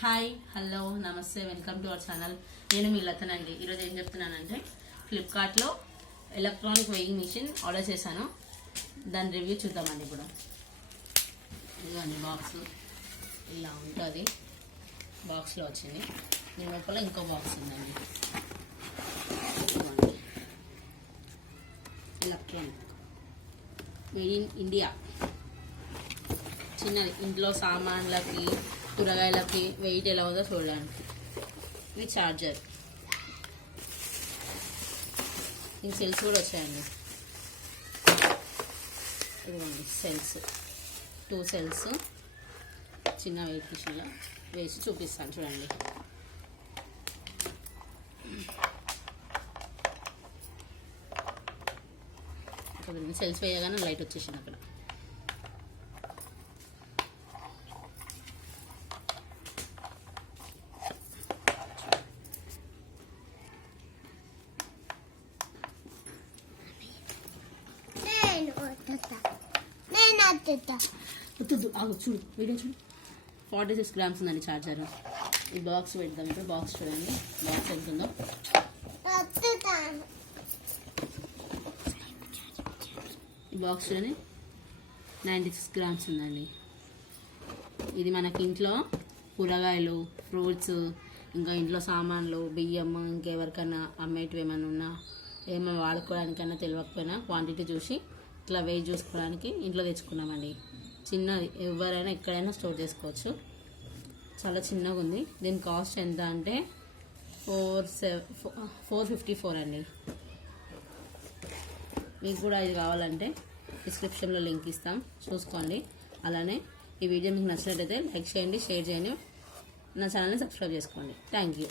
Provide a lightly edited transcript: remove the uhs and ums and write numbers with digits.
Hi hello నమస్తే welcome to our channel. నేను మీ లతనండి. ఈరోజు ఏం చెప్తున్నానంటే ఫ్లిప్కార్ట్లో ఎలక్ట్రానిక్ వెయింగ్ మిషన్ ఆర్డర్ చేశాను. దాని రివ్యూ చూద్దామండి. ఇప్పుడు ఇదిగోండి బాక్స్ ఇలా ఉంటుంది. బాక్స్లో వచ్చింది. దీని లోపల ఇంకో బాక్స్ ఉందండి. Electronic made in India. చిన్నది, ఇంట్లో సామాన్లకి కూరగాయలకి వెయిట్ ఎలా ఉందో చూడడానికి. ఇది చార్జర్. దీని సెల్స్ కూడా వచ్చాయండి. ఇదిగోండి సెల్స్, 2 సెల్స్ చిన్న వెయిట్ మిషన్లో వేసి చూపిస్తాను చూడండి. సెల్స్ వేయగానే లైట్ వచ్చేసింది అక్కడ. చూడు, వీడియో చూడు. 46 grams ఉందండి ఛార్జర్. ఈ బాక్స్ పెడదాం. ఇప్పుడు బాక్స్ చూడండి, బాక్స్ ఎంత ఉందో. ఈ బాక్స్ చూడండి, 96 grams ఉందండి. ఇది మనకి ఇంట్లో కూరగాయలు, ఫ్రూట్స్, ఇంకా ఇంట్లో సామాన్లు, బియ్యం, ఇంకెవరికైనా అమ్మేటివి ఏమైనా ఉన్నా, ఏమైనా వాడుకోవడానికైనా తెలియకపోయినా క్వాంటిటీ చూసి ఇట్లా వెయిట్ చూసుకోవడానికి ఇంట్లో తెచ్చుకున్నామండి. చిన్నది, ఎవరైనా ఎక్కడైనా స్టోర్ చేసుకోవచ్చు. చాలా చిన్నగా ఉంది. దీని కాస్ట్ ఎంత అంటే 454 అండి. మీకు కూడా ఇది కావాలంటే డిస్క్రిప్షన్లో లింక్ ఇస్తాం, చూసుకోండి. అలానే ఈ వీడియో మీకు నచ్చినట్లయితే లైక్ చేయండి, షేర్ చేయండి, నా ఛానల్ని సబ్స్క్రైబ్ చేసుకోండి. Thank you.